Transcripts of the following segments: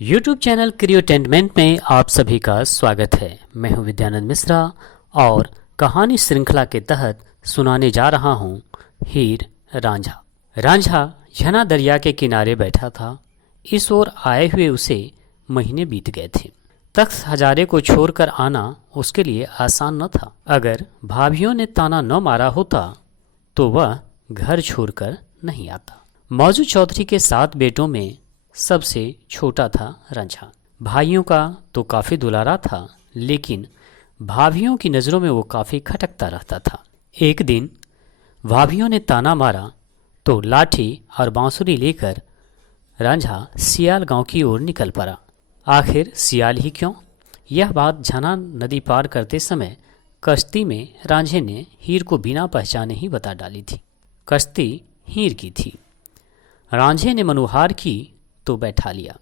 YouTube channel क्रिएटेनमेंट में आप सभी का स्वागत है। मैं हूं विद्यानंद मिश्रा और कहानी श्रृंखला के तहत सुनाने जा रहा हूं हीर रांझा। रांझा झना दरिया के किनारे बैठा था। इस ओर आए हुए उसे महीने बीत गए थे। तख्त हजारे को छोड़कर आना उसके लिए आसान न था। अगर भाभियों ने ताना न मारा होता तो वह घर छोड़कर नहीं आता। मौजू चौधरी के 7 बेटों में सबसे छोटा था रांझा। भाइयों का तो काफ़ी दुलारा था, लेकिन भाभियों की नज़रों में वो काफ़ी खटकता रहता था। एक दिन भाभियों ने ताना मारा तो लाठी और बांसुरी लेकर रांझा सियाल गांव की ओर निकल पड़ा। आखिर सियाल ही क्यों? यह बात झना नदी पार करते समय कश्ती में रांझे ने हीर को बिना पहचाने ही बता डाली थी। कश्ती हीर की थी। रांझे ने मनुहार की तो बैठा लिया।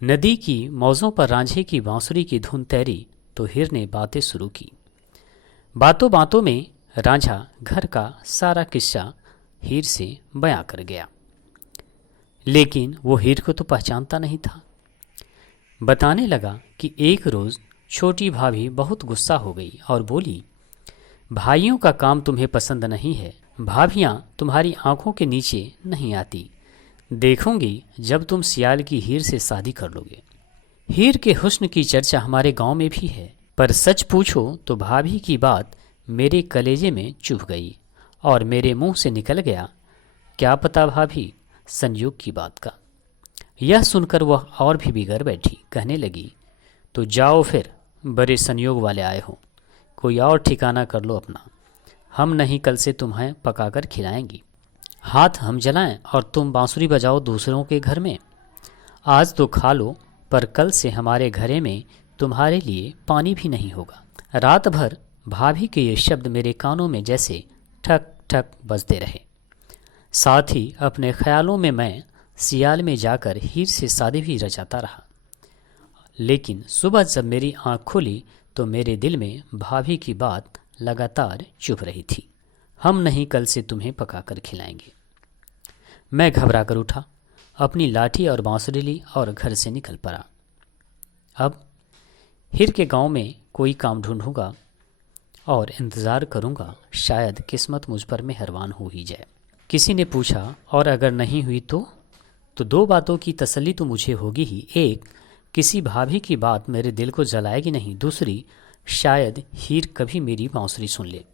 नदी की मौजों पर रांझे की बांसुरी की धुन तैरी तो हीर ने बातें शुरू की। बातों बातों में रांझा घर का सारा किस्सा हीर से बयां कर गया, लेकिन वो हीर को तो पहचानता नहीं था। बताने लगा कि एक रोज़ छोटी भाभी बहुत गुस्सा हो गई और बोली, भाइयों का काम तुम्हें पसंद नहीं है, भाभियाँ तुम्हारी आंखों के नीचे नहीं आती, देखूंगी जब तुम सियाल की हीर से शादी कर लोगे। हीर के हुस्न की चर्चा हमारे गांव में भी है, पर सच पूछो तो भाभी की बात मेरे कलेजे में चुभ गई और मेरे मुंह से निकल गया, क्या पता भाभी संयोग की बात का। यह सुनकर वह और भी बिगड़ बैठी। कहने लगी, तो जाओ फिर, बड़े संयोग वाले आए हो, कोई और ठिकाना कर लो अपना। हम नहीं कल से तुम्हें पकाकर खिलाएंगी। हाथ हम जलाएं और तुम बांसुरी बजाओ दूसरों के घर में। आज तो खा लो, पर कल से हमारे घरे में तुम्हारे लिए पानी भी नहीं होगा। रात भर भाभी के ये शब्द मेरे कानों में जैसे ठक ठक बजते रहे। साथ ही अपने ख्यालों में मैं सियाल में जाकर हीर से शादी भी रचाता रहा। लेकिन सुबह जब मेरी आँख खुली तो मेरे दिल में भाभी की बात लगातार चुभ रही थी, हम नहीं कल से तुम्हें पकाकर खिलाएंगे। मैं घबरा कर उठा, अपनी लाठी और बांसुरी ली और घर से निकल पड़ा। अब हीर के गांव में कोई काम ढूंढूंगा और इंतज़ार करूंगा, शायद किस्मत मुझ पर मेहरबान हो ही जाए। किसी ने पूछा, और अगर नहीं हुई तो 2 बातों की तसल्ली तो मुझे होगी ही। एक, किसी भाभी की बात मेरे दिल को जलाएगी नहीं। दूसरी, शायद हीर कभी मेरी बांसुरी सुन ले।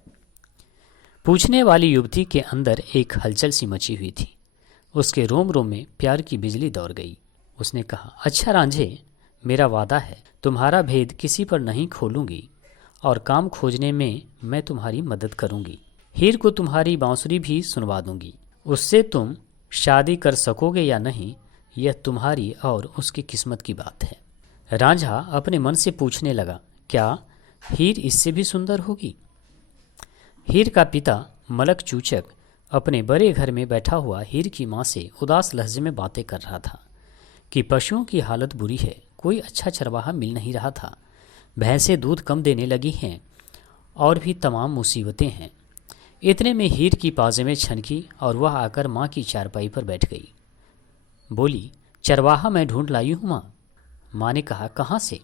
पूछने वाली युवती के अंदर एक हलचल सी मची हुई थी। उसके रोम रोम में प्यार की बिजली दौड़ गई। उसने कहा, अच्छा रांझे, मेरा वादा है तुम्हारा भेद किसी पर नहीं खोलूंगी और काम खोजने में मैं तुम्हारी मदद करूंगी। हीर को तुम्हारी बांसुरी भी सुनवा दूंगी। उससे तुम शादी कर सकोगे या नहीं, यह तुम्हारी और उसकी किस्मत की बात है। रांझा अपने मन से पूछने लगा, क्या हीर इससे भी सुंदर होगी? हीर का पिता मलक चूचक अपने बड़े घर में बैठा हुआ हीर की माँ से उदास लहजे में बातें कर रहा था कि पशुओं की हालत बुरी है, कोई अच्छा चरवाहा मिल नहीं रहा था, भैंसें दूध कम देने लगी हैं और भी तमाम मुसीबतें हैं। इतने में हीर की पाजे छनकी और वह आकर माँ की चारपाई पर बैठ गई। बोली, चरवाहा मैं ढूंढ लाई हूँ माँ। माँ ने कहा, कहाँ से?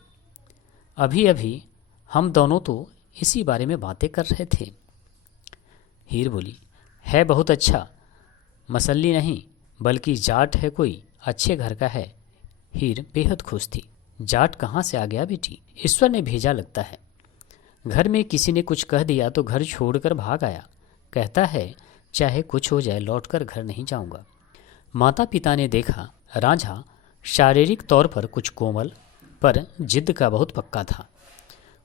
अभी अभी हम दोनों तो इसी बारे में बातें कर रहे थे। हीर बोली, है बहुत अच्छा, मसल्ली नहीं बल्कि जाट है, कोई अच्छे घर का है। हीर बेहद खुश थी। जाट कहाँ से आ गया बेटी? ईश्वर ने भेजा लगता है। घर में किसी ने कुछ कह दिया तो घर छोड़कर भाग आया। कहता है चाहे कुछ हो जाए लौटकर घर नहीं जाऊंगा। माता पिता ने देखा रांझा शारीरिक तौर पर कुछ कोमल पर जिद का बहुत पक्का था।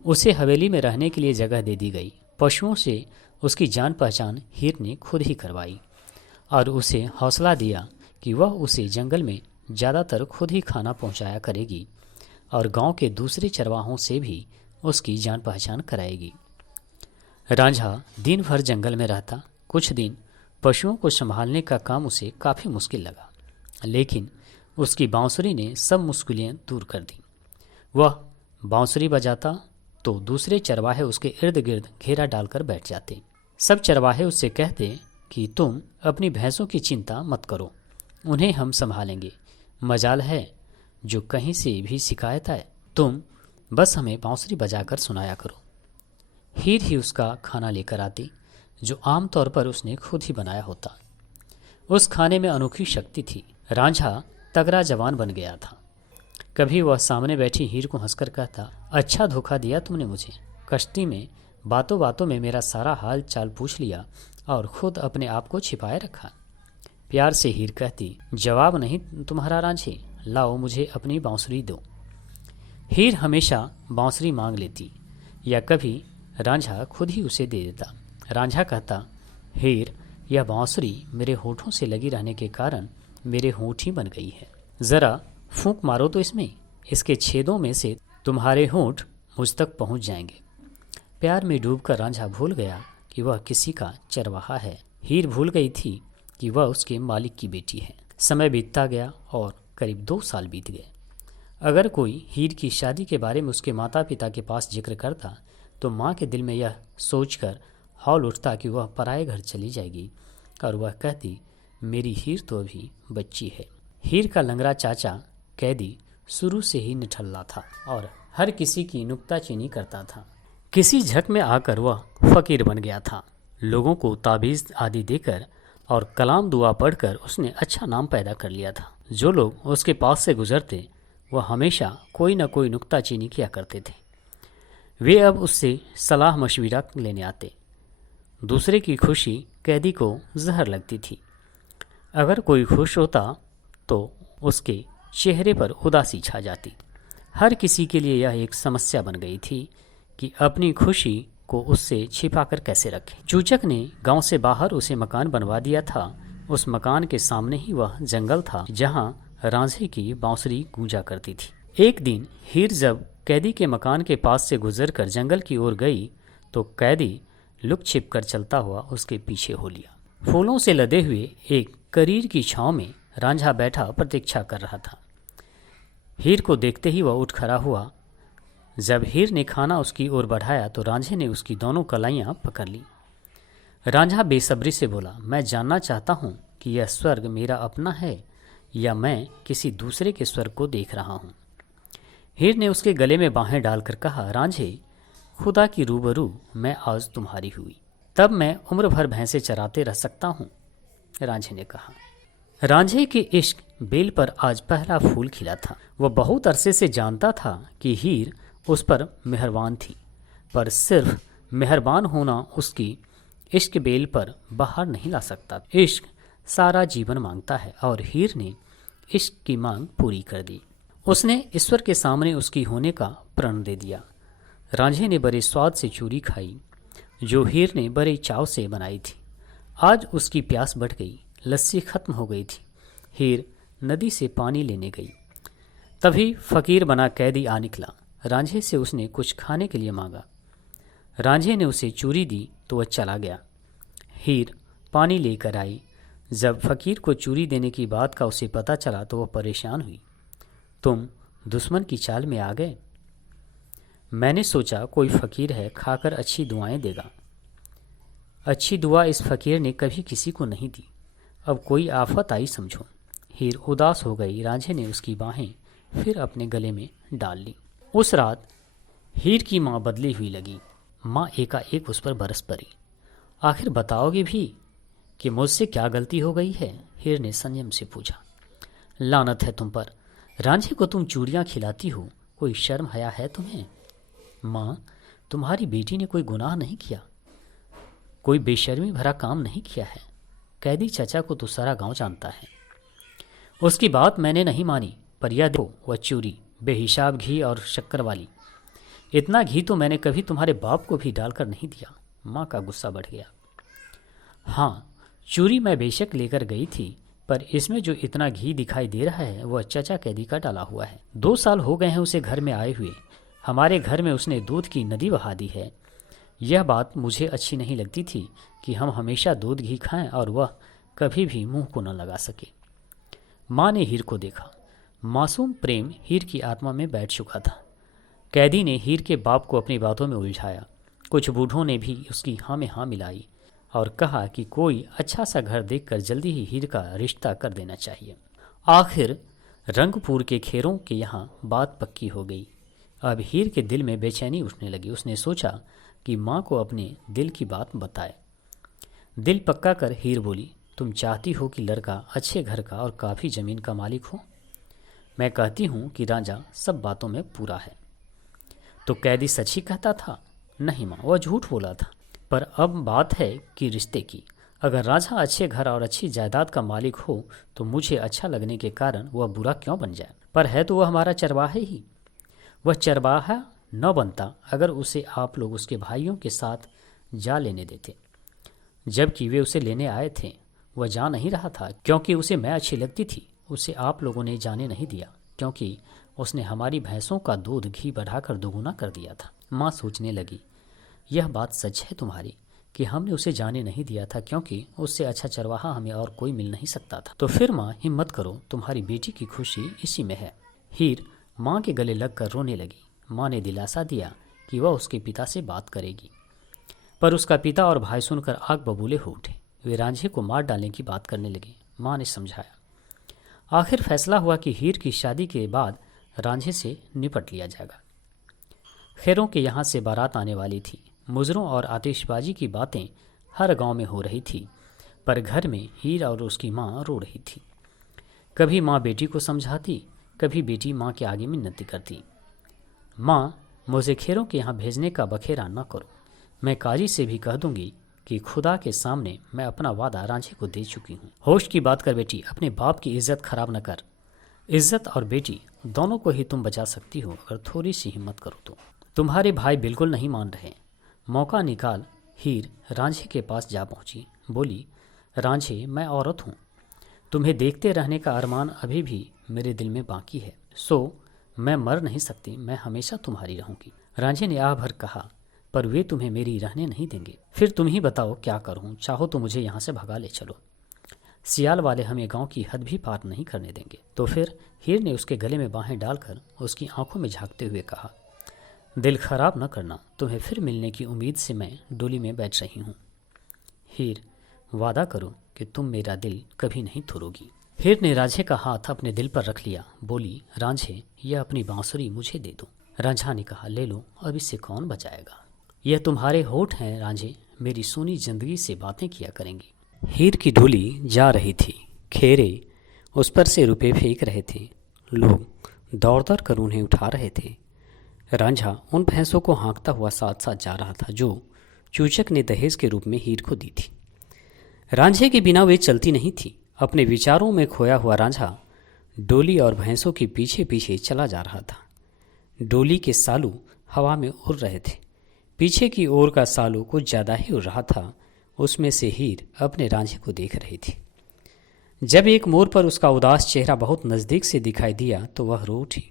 उसे हवेली में रहने के लिए जगह दे दी गई। पशुओं से उसकी जान पहचान हीर ने खुद ही करवाई और उसे हौसला दिया कि वह उसे जंगल में ज़्यादातर खुद ही खाना पहुंचाया करेगी और गांव के दूसरे चरवाहों से भी उसकी जान पहचान कराएगी। रांझा दिन भर जंगल में रहता। कुछ दिन पशुओं को संभालने का काम उसे काफ़ी मुश्किल लगा, लेकिन उसकी बांसुरी ने सब मुश्किलें दूर कर दी। वह बांसुरी बजाता तो दूसरे चरवाहे उसके इर्द गिर्द घेरा डालकर बैठ जाते। सब चरवाहे उससे कहते कि तुम अपनी भैंसों की चिंता मत करो, उन्हें हम संभालेंगे। मजाल है जो कहीं से भी शिकायत आए तुम बस हमें बांसुरी बजाकर सुनाया करो। हीर ही उसका खाना लेकर आती, जो आमतौर पर उसने खुद ही बनाया होता। उस खाने में अनोखी शक्ति थी। रांझा तगड़ा जवान बन गया था। कभी वह सामने बैठी हीर को हंसकर कहता, अच्छा धोखा दिया तुमने मुझे। कश्ती में बातों बातों में मेरा सारा हाल चाल पूछ लिया और खुद अपने आप को छिपाए रखा। प्यार से हीर कहती, जवाब नहीं तुम्हारा रांझे, लाओ मुझे अपनी बांसुरी दो। हीर हमेशा बांसुरी मांग लेती या कभी रांझा खुद ही उसे दे देता। रांझा कहता, हीर यह बांसुरी मेरे होठों से लगी रहने के कारण मेरे होंठ ही बन गई है। ज़रा फूंक मारो तो इसके छेदों में से तुम्हारे होंठ मुझ तक पहुंच जाएंगे। प्यार में डूबकर रांझा भूल गया कि वह किसी का चरवाहा है। हीर भूल गई थी कि वह उसके मालिक की बेटी है। समय बीतता गया और करीब 2 साल बीत गए। अगर कोई हीर की शादी के बारे में उसके माता पिता के पास जिक्र करता तो माँ के दिल में यह सोचकर हौल उठता कि वह पराए घर चली जाएगी और वह कहती, मेरी हीर तो अभी बच्ची है। हीर का लंगड़ा चाचा कैदी शुरू से ही निठल्ला था और हर किसी की नुक्ताचीनी करता था। किसी झक में आकर वह फकीर बन गया था। लोगों को ताबीज़ आदि देकर और कलाम दुआ पढ़कर उसने अच्छा नाम पैदा कर लिया था। जो लोग उसके पास से गुजरते वह हमेशा कोई न कोई नुक्ताचीनी किया करते थे। वे अब उससे सलाह मशविरा लेने आते। दूसरे की खुशी कैदी को जहर लगती थी। अगर कोई खुश होता तो उसके चेहरे पर उदासी छा जाती। हर किसी के लिए यह एक समस्या बन गई थी कि अपनी खुशी को उससे छिपाकर कैसे रखे। चूचक ने गांव से बाहर उसे मकान बनवा दिया था। उस मकान के सामने ही वह जंगल था जहां रांझे की बांसुरी गूंजा करती थी। एक दिन हीर जब कैदी के मकान के पास से गुजरकर जंगल की ओर गई तो कैदी लुक छिप कर चलता हुआ उसके पीछे हो लिया। फूलों से लदे हुए एक करीर की छांव में रांझा बैठा प्रतीक्षा कर रहा था। हीर को देखते ही वह उठ खड़ा हुआ। जब हीर ने खाना उसकी ओर बढ़ाया तो रांझे ने उसकी दोनों कलाइयां पकड़ ली। रांझा बेसब्री से बोला, मैं जानना चाहता हूँ कि यह स्वर्ग मेरा अपना है या मैं किसी दूसरे के स्वर्ग को देख रहा हूँ। हीर ने उसके गले में बाहें डालकर कहा, रांझे खुदा की रूबरू मैं आज तुम्हारी हुई, तब मैं उम्र भर भैंसे चराते रह सकता हूँ। रांझे ने कहा। रांझे के इश्क बेल पर आज पहला फूल खिला था। वह बहुत अरसे से जानता था कि हीर उस पर मेहरबान थी, पर सिर्फ मेहरबान होना उसकी इश्क बेल पर बाहर नहीं ला सकता। इश्क सारा जीवन मांगता है और हीर ने इश्क की मांग पूरी कर दी। उसने ईश्वर के सामने उसकी होने का प्रण दे दिया। रांझे ने बड़े स्वाद से चूरी खाई जो हीर ने बड़े चाव से बनाई थी। आज उसकी प्यास बढ़ गई, लस्सी खत्म हो गई थी। हीर नदी से पानी लेने गई। तभी फकीर बना कैदी आ निकला। रांझे से उसने कुछ खाने के लिए मांगा। रांझे ने उसे चूरी दी तो वह चला गया। हीर पानी लेकर आई। जब फकीर को चूरी देने की बात का उसे पता चला तो वह परेशान हुई। तुम दुश्मन की चाल में आ गए। मैंने सोचा कोई फकीर है, खाकर अच्छी दुआएं देगा। अच्छी दुआ इस फकीर ने कभी किसी को नहीं दी। अब कोई आफत आई समझो। हीर उदास हो गई। रांझे ने उसकी बाहें फिर अपने गले में डाल ली। उस रात हीर की माँ बदली हुई लगी। माँ एकाएक उस पर बरस पड़ी। आखिर बताओगी भी कि मुझसे क्या गलती हो गई है? हीर ने संयम से पूछा। लानत है तुम पर, रांझे को तुम चूड़ियाँ खिलाती हो, कोई शर्म हया है तुम्हें? माँ, तुम्हारी बेटी ने कोई गुनाह नहीं किया, कोई बेशर्मी भरा काम नहीं किया है। कैदी चाचा को तो सारा गांव जानता है। उसकी बात मैंने नहीं मानी, पर यह देखो वह चूरी बेहिसाब घी और शक्कर वाली। इतना घी तो मैंने कभी तुम्हारे बाप को भी डालकर नहीं दिया। माँ का गुस्सा बढ़ गया। हाँ, चूरी मैं बेशक लेकर गई थी, पर इसमें जो इतना घी दिखाई दे रहा है वह चचा कैदी का डाला हुआ है। 2 साल हो गए हैं उसे घर में आए हुए। हमारे घर में उसने दूध की नदी बहा दी है। यह बात मुझे अच्छी नहीं लगती थी कि हम हमेशा दूध घी खाएं और वह कभी भी मुंह को न लगा सके। माँ ने हीर को देखा। मासूम प्रेम हीर की आत्मा में बैठ चुका था। कैदी ने हीर के बाप को अपनी बातों में उलझाया। कुछ बूढ़ों ने भी उसकी हाँ में हाँ मिलाई और कहा कि कोई अच्छा सा घर देखकर जल्दी ही हीर का रिश्ता कर देना चाहिए। आखिर रंगपुर के खेरों के यहाँ बात पक्की हो गई। अब हीर के दिल में बेचैनी उठने लगी। उसने सोचा कि माँ को अपने दिल की बात बताए। दिल पक्का कर हीर बोली, तुम चाहती हो कि लड़का अच्छे घर का और काफ़ी ज़मीन का मालिक हो? मैं कहती हूँ कि राजा सब बातों में पूरा है। तो कैदी सच ही कहता था? नहीं माँ, वह झूठ बोला था। पर अब बात है कि रिश्ते की। अगर राजा अच्छे घर और अच्छी जायदाद का मालिक हो तो मुझे अच्छा लगने के कारण वह बुरा क्यों बन जाए? पर है तो वह हमारा चरवाहा ही। वह चरवाहा न बनता अगर उसे आप लोग उसके भाइयों के साथ जा लेने देते। जबकि वे उसे लेने आए थे वह जा नहीं रहा था क्योंकि उसे मैं अच्छी लगती थी। उसे आप लोगों ने जाने नहीं दिया क्योंकि उसने हमारी भैंसों का दूध घी बढ़ाकर दोगुना कर दिया था। माँ सोचने लगी, यह बात सच है तुम्हारी कि हमने उसे जाने नहीं दिया था क्योंकि उससे अच्छा चरवाहा हमें और कोई मिल नहीं सकता था। तो फिर माँ हिम्मत करो, तुम्हारी बेटी की खुशी इसी में है। हीर माँ के गले लगकर रोने लगी। माँ ने दिलासा दिया कि वह उसके पिता से बात करेगी। पर उसका पिता और भाई सुनकर आग बबूले हो उठे। वे रांझे को मार डालने की बात करने लगे। माँ ने समझाया। आखिर फैसला हुआ कि हीर की शादी के बाद रांझे से निपट लिया जाएगा। खैरों के यहाँ से बारात आने वाली थी। मुजरों और आतिशबाजी की बातें हर गांव में हो रही थी, पर घर में हीर और उसकी माँ रो रही थी। कभी माँ बेटी को समझाती, कभी बेटी माँ के आगे मिन्नती करती। माँ, मुझे खैरों के यहाँ भेजने का बखेरा न करो। मैं काजी से भी कह दूंगी कि खुदा के सामने मैं अपना वादा रांझे को दे चुकी हूँ। होश की बात कर बेटी, अपने बाप की इज्जत खराब न कर। इज्जत और बेटी दोनों को ही तुम बचा सकती हो अगर थोड़ी सी हिम्मत करो तो। तुम्हारे भाई बिल्कुल नहीं मान रहे। मौका निकाल हीर रांझे के पास जा पहुंची। बोली, रांझे, मैं औरत हूँ। तुम्हें देखते रहने का अरमान अभी भी मेरे दिल में बाकी है। सो मैं मर नहीं सकती, मैं हमेशा तुम्हारी रहूंगी। रांझे ने आह भर कहा, पर वे तुम्हें मेरी रहने नहीं देंगे। फिर तुम ही बताओ क्या करूं? चाहो तो मुझे यहाँ से भगा ले चलो। सियाल वाले हमें गांव की हद भी पार नहीं करने देंगे। तो फिर हीर ने उसके गले में बाहें डालकर उसकी आंखों में झांकते हुए कहा, दिल खराब न करना, तुम्हें फिर मिलने की उम्मीद से मैं डोली में बैठ रही हूँ। हीर, वादा करो कि तुम मेरा दिल कभी नहीं तोड़ोगी। हीर ने रांझे का हाथ अपने दिल पर रख लिया। बोली, रांझे, यह अपनी बांसुरी मुझे दे दो। रांझा ने कहा, ले लो, अब इससे कौन बचाएगा। यह तुम्हारे होठ हैं रांझे, मेरी सोनी जिंदगी से बातें किया करेंगी। हीर की डोली जा रही थी। खेरे उस पर से रुपए फेंक रहे थे। लोग दौड़ दौड़ कर उन्हें उठा रहे थे। रांझा उन भैंसों को हाँकता हुआ साथ साथ जा रहा था जो चूचक ने दहेज के रूप में हीर को दी थी। रांझे के बिना वे चलती नहीं थी। अपने विचारों में खोया हुआ रांझा डोली और भैंसों के पीछे पीछे चला जा रहा था। डोली के सालू हवा में उड़ रहे थे। पीछे की ओर का सालू कुछ ज़्यादा ही उड़ रहा था। उसमें से हीर अपने रांझे को देख रही थी। जब एक मोड़ पर उसका उदास चेहरा बहुत नज़दीक से दिखाई दिया तो वह रो उठी।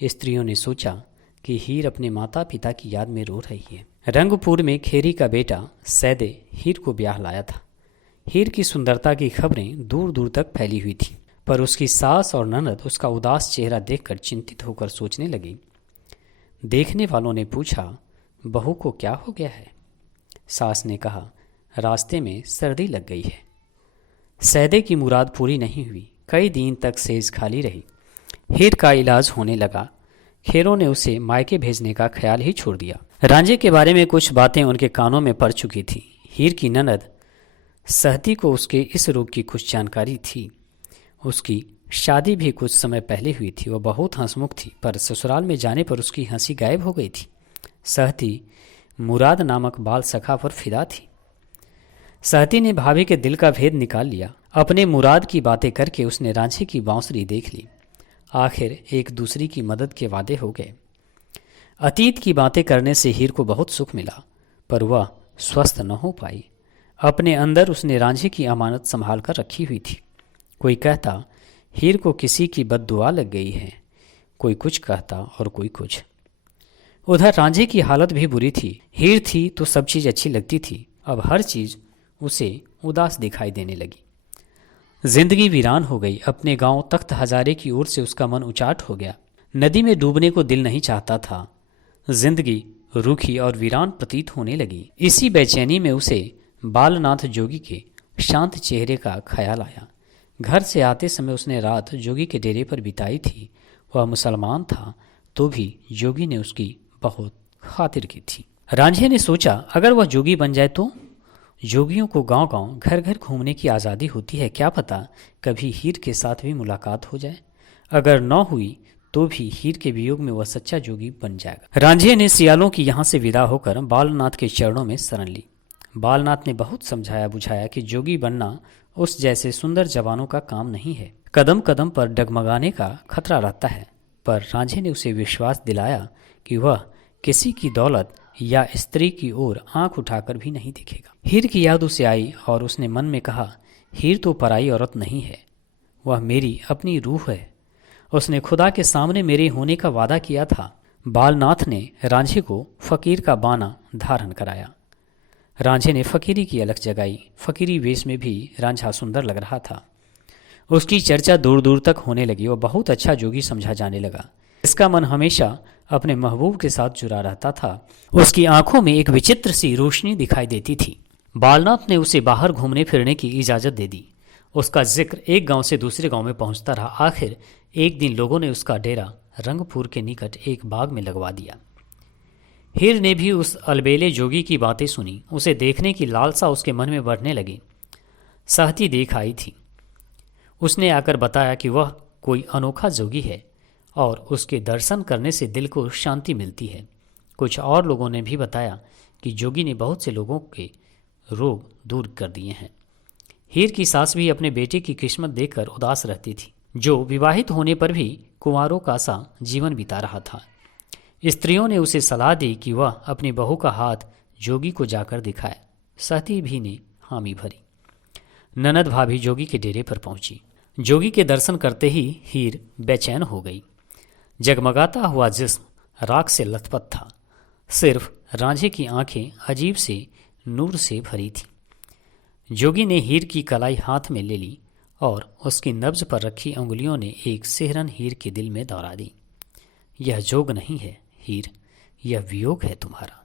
स्त्रियों ने सोचा कि हीर अपने माता पिता की याद में रो रही है। रंगपुर में खेरी का बेटा सैदे हीर को ब्याह लाया था। हीर की सुंदरता की खबरें दूर दूर तक फैली हुई थी, पर उसकी सास और ननद उसका उदास चेहरा देखकर चिंतित होकर सोचने लगी। देखने वालों ने पूछा, बहू को क्या हो गया है? सास ने कहा, रास्ते में सर्दी लग गई है। सैदे की मुराद पूरी नहीं हुई। कई दिन तक सेज खाली रही। हीर का इलाज होने लगा। खेरों ने उसे मायके भेजने का ख्याल ही छोड़ दिया। रांझे के बारे में कुछ बातें उनके कानों में पड़ चुकी थी। हीर की ननद सहती को उसके इस रोग की कुछ जानकारी थी। उसकी शादी भी कुछ समय पहले हुई थी। वह बहुत हंसमुख थी, पर ससुराल में जाने पर उसकी हंसी गायब हो गई थी। सहती मुराद नामक बाल सखा पर फिदा थी। सहती ने भाभी के दिल का भेद निकाल लिया। अपने मुराद की बातें करके उसने रांझे की बांसुरी देख ली। आखिर एक दूसरी की मदद के वादे हो गए। अतीत की बातें करने से हीर को बहुत सुख मिला, पर वह स्वस्थ न हो पाई। अपने अंदर उसने रांझे की अमानत संभाल कर रखी हुई थी। कोई कहता हीर को किसी की बद्दुआ लग गई है, कोई कुछ कहता और कोई कुछ। उधर रांझे की हालत भी बुरी थी। हीर थी तो सब चीज़ अच्छी लगती थी, अब हर चीज़ उसे उदास दिखाई देने लगी। जिंदगी वीरान हो गई। अपने गांव तख्त हजारे की ओर से उसका मन उचाट हो गया। नदी में डूबने को दिल नहीं चाहता था। जिंदगी रूखी और वीरान प्रतीत होने लगी। इसी बेचैनी में उसे बालनाथ जोगी के शांत चेहरे का ख्याल आया। घर से आते समय उसने रात जोगी के डेरे पर बिताई थी। वह मुसलमान था तो भी जोगी ने उसकी बहुत खातिर की थी। रांझे ने सोचा, अगर वह जोगी बन जाए तो? जोगियों को गांव गांव घर घर घूमने की आज़ादी होती है, क्या पता कभी हीर के साथ भी मुलाकात हो जाए। अगर न हुई तो भी हीर के वियोग में वह सच्चा जोगी बन जाएगा। रांझे ने सियालों की यहाँ से विदा होकर बालनाथ के चरणों में शरण ली। बालनाथ ने बहुत समझाया बुझाया कि जोगी बनना उस जैसे सुंदर जवानों का काम नहीं है, कदम कदम पर डगमगाने का खतरा रहता है। पर रांझे ने उसे विश्वास दिलाया कि वह किसी की दौलत या स्त्री की ओर आंख उठाकर भी नहीं देखेगा। हीर की याद उसे आई और उसने मन में कहा, हीर तो पराई औरत नहीं है, वह मेरी अपनी रूह है। उसने खुदा के सामने मेरे होने का वादा किया था। बालनाथ ने रांझे को फकीर का बाना धारण कराया। रांझे ने फकीरी की अलख जगाई। फकीरी वेश में भी रांझा सुंदर लग रहा था। उसकी चर्चा दूर दूर तक होने लगी। वह बहुत अच्छा जोगी समझा जाने लगा। इसका मन हमेशा अपने महबूब के साथ जुड़ा रहता था। उसकी आंखों में एक विचित्र सी रोशनी दिखाई देती थी। बालनाथ ने उसे बाहर घूमने फिरने की इजाज़त दे दी। उसका जिक्र एक गांव से दूसरे गांव में पहुंचता रहा। आखिर एक दिन लोगों ने उसका डेरा रंगपुर के निकट एक बाग में लगवा दिया। हीर ने भी उस अलबेले जोगी की बातें सुनी। उसे देखने की लालसा उसके मन में बढ़ने लगी। सहती देख आई थी। उसने आकर बताया कि वह कोई अनोखा जोगी है और उसके दर्शन करने से दिल को शांति मिलती है। कुछ और लोगों ने भी बताया कि जोगी ने बहुत से लोगों के रोग दूर कर दिए हैं। हीर की सास भी अपने बेटे की किस्मत देखकर उदास रहती थी, जो विवाहित होने पर भी कुंवारों का सा जीवन बिता रहा था। स्त्रियों ने उसे सलाह दी कि वह अपनी बहू का हाथ जोगी को जाकर दिखाए। सहती भी ने हामी भरी। ननद भाभी जोगी के डेरे पर पहुंची। जोगी के दर्शन करते ही हीर बेचैन हो गई। जगमगाता हुआ जिस्म राख से लथपथ था। सिर्फ रांझे की आंखें अजीब से नूर से भरी थी। जोगी ने हीर की कलाई हाथ में ले ली और उसकी नब्ज पर रखी उंगलियों ने एक सिहरन हीर के दिल में दौड़ा दी। यह जोग नहीं है हीर, यह वियोग है तुम्हारा।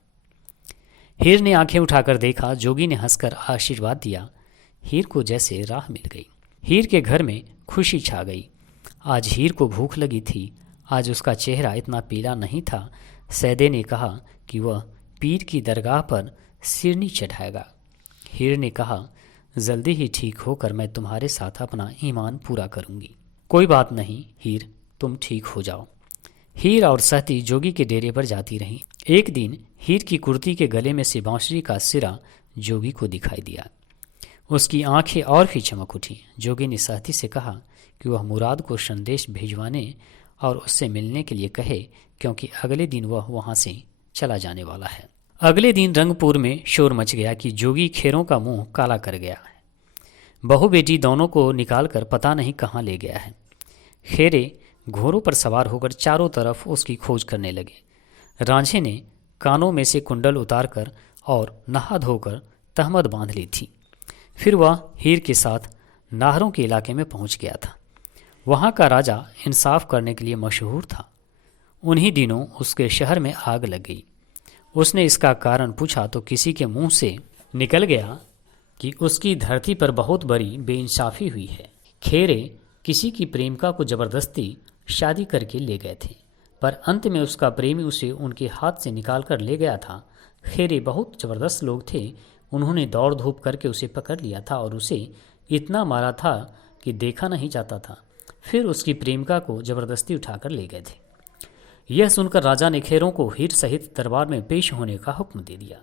हीर ने आंखें उठाकर देखा। जोगी ने हंसकर आशीर्वाद दिया। हीर को जैसे राह मिल गई। हीर के घर में खुशी छा गई। आज हीर को भूख लगी थी। आज उसका चेहरा इतना पीला नहीं था। सैदे ने कहा कि वह पीर की दरगाह पर सिरनी चढ़ाएगा। हीर ने कहा, जल्दी ही ठीक होकर मैं तुम्हारे साथ अपना ईमान पूरा करूंगी। कोई बात नहीं हीर, तुम ठीक हो जाओ। हीर और सहती जोगी के डेरे पर जाती रहीं। एक दिन हीर की कुर्ती के गले में से बांसुरी का सिरा जोगी को दिखाई दिया। उसकी आंखें और भी चमक उठी। जोगी ने सहती से कहा कि वह मुराद को संदेश भिजवाने और उससे मिलने के लिए कहे, क्योंकि अगले दिन वह वहां से चला जाने वाला है। अगले दिन रंगपुर में शोर मच गया कि जोगी खेरों का मुंह काला कर गया है। बहू बेटी दोनों को निकालकर पता नहीं कहाँ ले गया है। खेरे घोड़ों पर सवार होकर चारों तरफ उसकी खोज करने लगे। रांझे ने कानों में से कुंडल उतारकर और नहा धोकर तहमद बांध ली थी। फिर वह हीर के साथ नाहरों के इलाके में पहुंच गया था। वहां का राजा इंसाफ करने के लिए मशहूर था। उन्हीं दिनों उसके शहर में आग लग गई। उसने इसका कारण पूछा तो किसी के मुंह से निकल गया कि उसकी धरती पर बहुत बड़ी बेइंसाफी हुई है। खेरे किसी की प्रेमिका को जबरदस्ती शादी करके ले गए थे, पर अंत में उसका प्रेमी उसे उनके हाथ से निकाल कर ले गया था। खेरे बहुत जबरदस्त लोग थे। उन्होंने दौड़ धूप करके उसे पकड़ लिया था और उसे इतना मारा था कि देखा नहीं जाता था। फिर उसकी प्रेमिका को जबरदस्ती उठाकर ले गए थे। यह सुनकर राजा ने खेरों को हीर सहित दरबार में पेश होने का हुक्म दे दिया।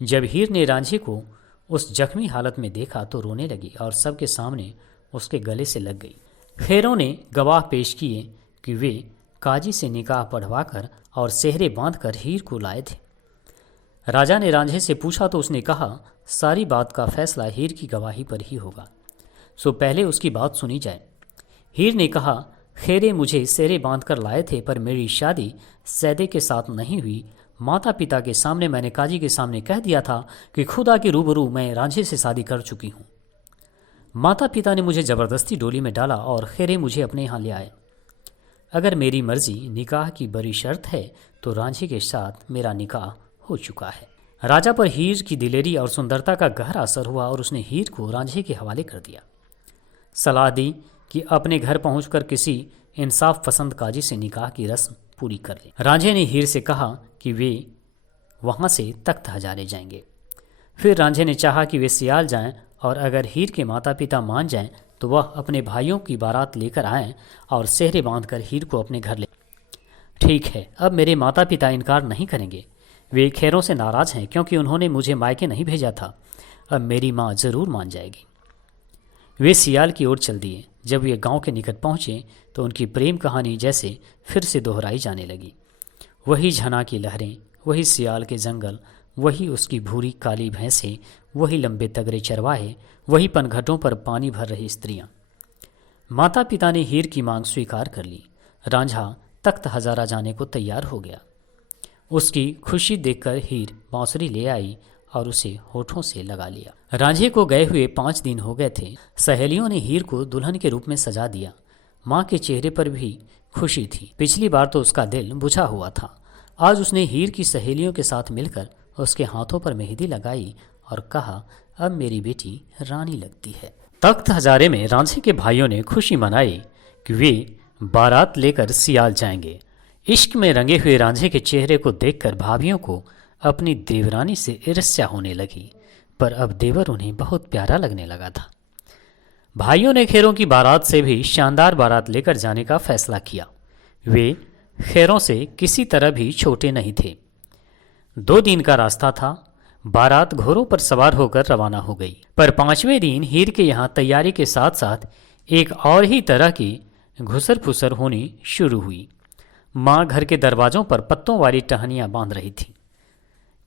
जब हीर ने रांझे को उस जख्मी हालत में देखा तो रोने लगी और सबके सामने उसके गले से लग गई। खेरों ने गवाह पेश किए कि वे काजी से निकाह पढ़वाकर और सेहरे बांधकर हीर को लाए थे। राजा ने रांझे से पूछा तो उसने कहा, सारी बात का फैसला हीर की गवाही पर ही होगा, सो पहले उसकी बात सुनी जाए। हीर ने कहा, खेरे मुझे सेहरे बांधकर लाए थे, पर मेरी शादी सैदे के साथ नहीं हुई। माता पिता के सामने मैंने काजी के सामने कह दिया था कि खुदा के रूबरू मैं रांझे से शादी कर चुकी हूँ। माता पिता ने मुझे जबरदस्ती डोली में डाला और खेरे मुझे अपने यहाँ ले आए। अगर मेरी मर्जी निकाह की बड़ी शर्त है तो रांझे के साथ मेरा निकाह हो चुका है। राजा पर हीर की दिलेरी और सुंदरता का गहरा असर हुआ और उसने हीर को रांझे के हवाले कर दिया। सलाह दी कि अपने घर पहुंचकर किसी इंसाफ पसंद काजी से निकाह की रस्म पूरी कर ले। रांझे ने हीर से कहा कि वे वहां से तख्त हजारे जाएंगे। फिर रांझे ने चाहा कि वे सियाल जाएं और अगर हीर के माता पिता मान जाएं तो वह अपने भाइयों की बारात लेकर आएं और सेहरे बांधकर हीर को अपने घर ले। ठीक है, अब मेरे माता पिता इनकार नहीं करेंगे। वे खैरों से नाराज़ हैं क्योंकि उन्होंने मुझे मायके नहीं भेजा था। अब मेरी माँ ज़रूर मान जाएगी। वे सियाल की ओर चल दिए। जब वे गांव के निकट पहुँचे तो उनकी प्रेम कहानी जैसे फिर से दोहराई जाने लगी। वही झना की लहरें, वही सियाल के जंगल, वही उसकी भूरी काली भैंसें, वही लंबे तगड़े चरवाहे, वही पनघटों पर पानी भर रही स्त्रियां। माता पिता ने हीर की मांग स्वीकार कर ली। रांझा तख्त हजारा जाने को तैयार हो गया। उसकी खुशी देखकर हीर बांसुरी ले आई और उसे होठों से लगा लिया। रांझे को गए हुए 5 दिन हो गए थे। सहेलियों ने हीर को दुल्हन के रूप में सजा दिया। माँ के चेहरे पर भी खुशी थी। पिछली बार तो उसका दिल बुझा हुआ था। आज उसने हीर की सहेलियों के साथ मिलकर उसके हाथों पर मेहंदी लगाई और कहा, अब मेरी बेटी रानी लगती है। तख्त हजारे में रांझे के भाइयों ने खुशी मनाई कि वे बारात लेकर सियाल जाएंगे। इश्क में रंगे हुए रांझे के चेहरे को देखकर भाभियों को अपनी देवरानी से ईर्ष्या होने लगी, पर अब देवर उन्हें बहुत प्यारा लगने लगा था। भाइयों ने खैरों की बारात से भी शानदार बारात लेकर जाने का फैसला किया। वे खैरों से किसी तरह भी छोटे नहीं थे। 2 दिन का रास्ता था। बारात घोड़ों पर सवार होकर रवाना हो गई। पर 5वें दिन हीर के यहाँ तैयारी के साथ साथ एक और ही तरह की घुसर फुसर होनी शुरू हुई। माँ घर के दरवाजों पर पत्तों वाली टहनियाँ बांध रही थी।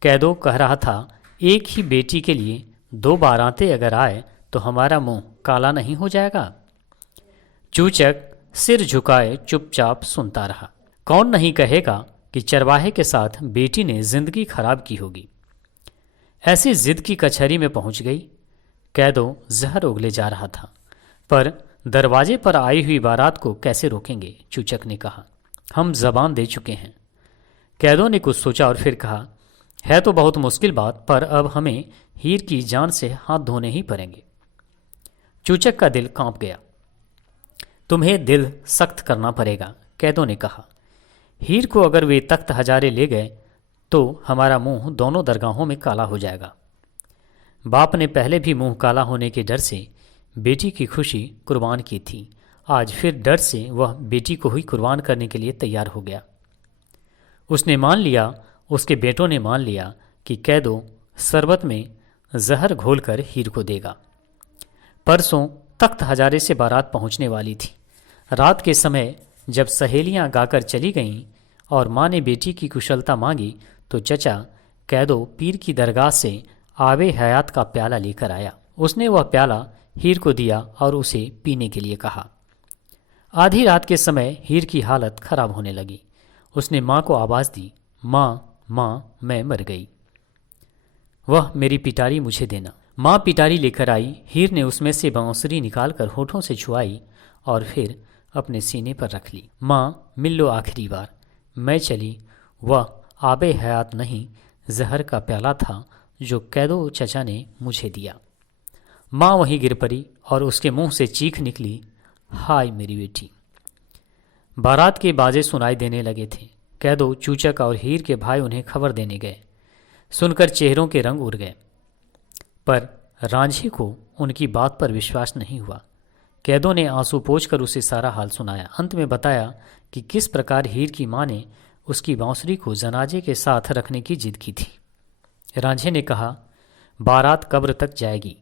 कैदो कह रहा था, एक ही बेटी के लिए 2 बारातें अगर आए तो हमारा मुंह काला नहीं हो जाएगा। चूचक सिर झुकाए चुपचाप सुनता रहा। कौन नहीं कहेगा कि चरवाहे के साथ बेटी ने जिंदगी खराब की होगी। ऐसी जिद की कचहरी में पहुंच गई। कैदो जहर उगले जा रहा था, पर दरवाजे पर आई हुई बारात को कैसे रोकेंगे। चूचक ने कहा, हम जबान दे चुके हैं। कैदो ने कुछ सोचा और फिर कहा, है तो बहुत मुश्किल बात, पर अब हमें हीर की जान से हाथ धोने ही पड़ेंगे। चूचक का दिल कांप गया। तुम्हें दिल सख्त करना पड़ेगा, कैदो ने कहा। हीर को अगर वे तख्त हजारे ले गए तो हमारा मुंह दोनों दरगाहों में काला हो जाएगा। बाप ने पहले भी मुंह काला होने के डर से बेटी की खुशी कुर्बान की थी। आज फिर डर से वह बेटी को ही कुर्बान करने के लिए तैयार हो गया। उसने मान लिया, उसके बेटों ने मान लिया कि कैदो शरबत में जहर घोलकर हीर को देगा। परसों तख्त हजारे से बारात पहुंचने वाली थी। रात के समय जब सहेलियां गाकर चली गईं और माँ ने बेटी की कुशलता मांगी तो चचा कैदो पीर की दरगाह से आवे हयात का प्याला लेकर आया। उसने वह प्याला हीर को दिया और उसे पीने के लिए कहा। आधी रात के समय हीर की हालत खराब होने लगी। उसने माँ को आवाज़ दी, माँ माँ, मैं मर गई। वह मेरी पिटारी मुझे देना। माँ पिटारी लेकर आई। हीर ने उसमें से बांसुरी निकालकर होठों से छुआई और फिर अपने सीने पर रख ली। माँ, मिल लो आखिरी बार। मैं चली। वह आबे हयात नहीं, जहर का प्याला था जो कैदो चचा ने मुझे दिया। माँ वहीं गिर पड़ी और उसके मुंह से चीख निकली, हाय मेरी बेटी। बारात के बाजे सुनाई देने लगे थे। कैदो, चूचक और हीर के भाई उन्हें खबर देने गए। सुनकर चेहरों के रंग उड़ गए, पर रांझे को उनकी बात पर विश्वास नहीं हुआ। कैदो ने आंसू पोंछकर उसे सारा हाल सुनाया। अंत में बताया कि किस प्रकार हीर की माँ ने उसकी बांसुरी को जनाजे के साथ रखने की जिद की थी। रांझे ने कहा, बारात कब्र तक जाएगी।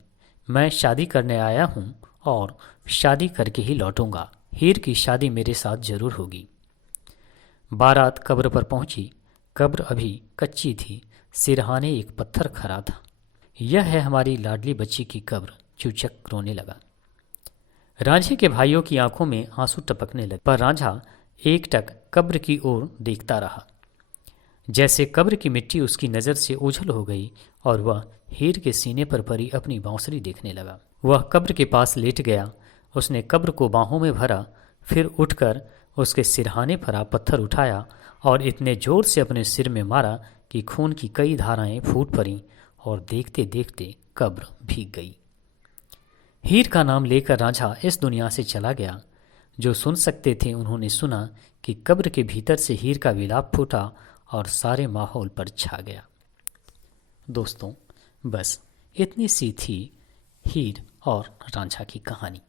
मैं शादी करने आया हूँ और शादी करके ही लौटूंगा। हीर की शादी मेरे साथ जरूर होगी। बारात कब्र पर पहुंची। कब्र अभी कच्ची थी। सिरहाने एक पत्थर खड़ा था। यह है हमारी लाडली बच्ची की कब्र। चूचक रोने लगा। रांझे के भाइयों की आंखों में आंसू टपकने लगे, पर रांझा एकटक कब्र की ओर देखता रहा। जैसे कब्र की मिट्टी उसकी नज़र से ओझल हो गई और वह हीर के सीने पर पड़ी अपनी बांसुरी देखने लगा। वह कब्र के पास लेट गया। उसने कब्र को बाहों में भरा, फिर उठकर उसके सिरहाने पर आ पत्थर उठाया और इतने जोर से अपने सिर में मारा कि खून की कई धाराएं फूट पड़ीं और देखते देखते कब्र भीग गई। हीर का नाम लेकर रांझा इस दुनिया से चला गया। जो सुन सकते थे उन्होंने सुना कि कब्र के भीतर से हीर का विलाप फूटा और सारे माहौल पर छा गया। दोस्तों, बस इतनी सी थी हीर और रांझा की कहानी।